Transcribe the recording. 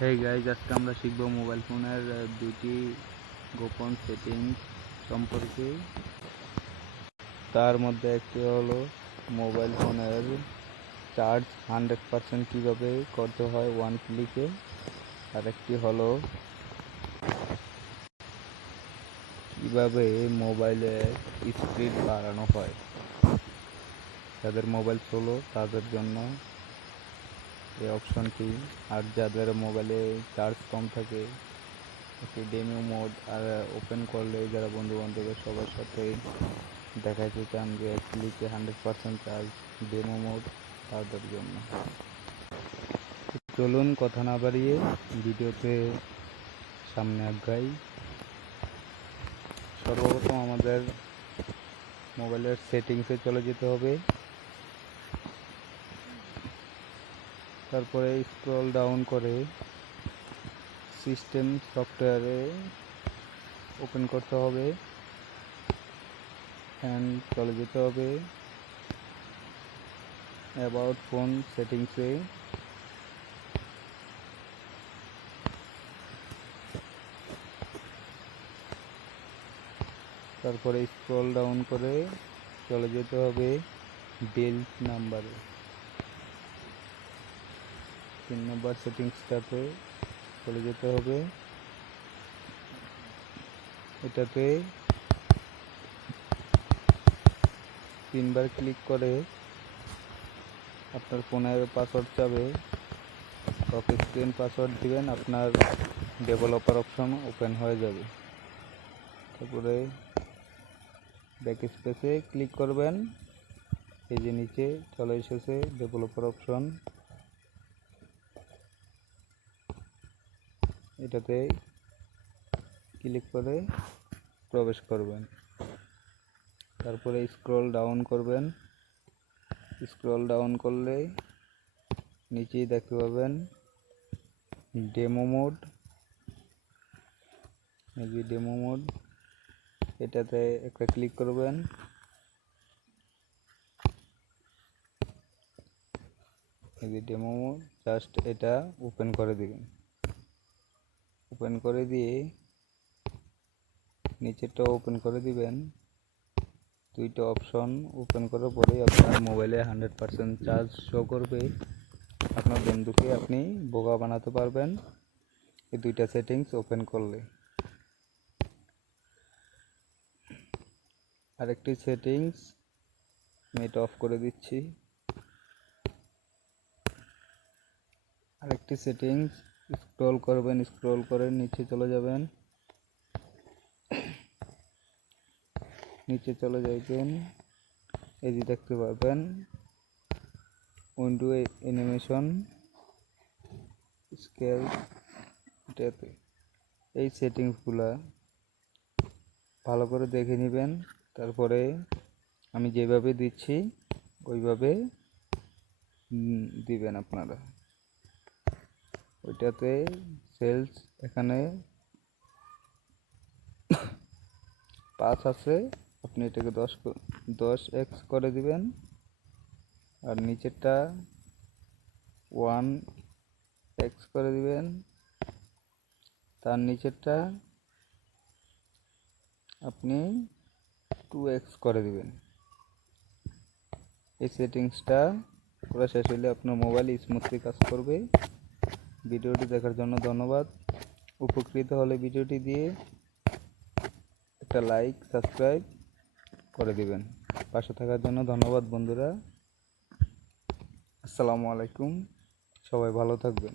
Hey guys, আজকে আমরা শিখব মোবাইল ফোনের দুটি গোপন সেটিংস সম্পর্কে। তার মধ্যে একটি হলো মোবাইল ফোনের চার্জ 100% কীভাবে করতে হয় ওয়ান ক্লিকে, আর একটি হলো কীভাবে মোবাইলের স্পিড বাড়ানো হয়। যাদের মোবাইল স্লো তাদের জন্য এই অপশনটি, আর যাদের মোবাইলে চার্জ কম থাকে একটি ডেমো মোড আর ওপেন করলে যারা বন্ধু বান্ধবের সবার সাথে দেখাতে চান যে ক্লিকে 100% চার্জ ডেমো মোড, তাদের জন্য। চলুন কথা না বাড়িয়ে ভিডিওতে সামনে আগাই। সর্বপ্রথম আমাদের মোবাইলের সেটিংসে চলে যেতে হবে, তারপরে স্ক্রল ডাউন করে সিস্টেম সফটওয়্যারে ওপেন করতে হবে অ্যান্ড চলে যেতে হবে অ্যাবাউট ফোন সেটিংসে। তারপরে স্ক্রল ডাউন করে চলে যেতে হবে বিল্ড নাম্বারে, 3 নম্বর সেটিংসটাতে চলে যেতে হবে। এটাতে 3 বার ক্লিক করে আপনার ফোনের পাসওয়ার্ড চাবে, লক স্ক্রিন পাসওয়ার্ড দিবেন, আপনার ডেভেলপার অপশন ওপেন হয়ে যাবে। তারপরে ব্যাক স্পেসে ক্লিক করবেন, এই যে নিচে চলে এসেছে ডেভেলপার অপশন, এটাতে ক্লিক করে প্রবেশ করবেন। তারপরে স্ক্রল ডাউন করবেন, স্ক্রল ডাউন করলে নিচেই দেখতে পাবেন ডেমো মোড, এই যে ডেমো মোড, এটাতে একটা ক্লিক করবেন। এই যে ডেমো মোড, জাস্ট এটা ওপেন করে দিবেন। ওপেন করে দিয়ে নিচেরটা ওপেন করে দিবেন। দুইটা অপশন ওপেন করার পরে আপনার মোবাইলে 100% চার্জ শো করবে। আপনার বন্ধুকে আপনি বোকা বানাতে পারবেন এই দুইটা সেটিংস ওপেন করলে। আরেকটি সেটিংস আমি এটা অফ করে দিচ্ছি। আরেকটি সেটিংস, স্ক্রল করবেন, স্ক্রল করে নিচে চলে যাবেন, নিচে চলে যাবেন, এই যে দেখতে পাবেন উইন্ডো অ্যানিমেশন স্কেল, এটাতে এই সেটিংসগুলা ভালো করে দেখে নেবেন। তারপরে আমি যেভাবে দিচ্ছি ওইভাবে দিবেন আপনারা। ওইটাতে সেলস এখানে 5 আছে, আপনি এটাকে 10x করে দিবেন, আর নিচেরটা 1x করে দিবেন, তার নিচেরটা আপনি 2x করে দিবেন। এই সেটিংসটা পুরো শেষ হলে আপনার মোবাইল স্মুথলি কাজ করবে। ভিডিওটি দেখার জন্য ধন্যবাদ। উপকৃত হলে ভিডিওটি দিয়ে একটা লাইক, সাবস্ক্রাইব করে দিবেন। পাশে থাকার জন্য ধন্যবাদ বন্ধুরা। আসসালামু আলাইকুম, সবাই ভালো থাকবেন।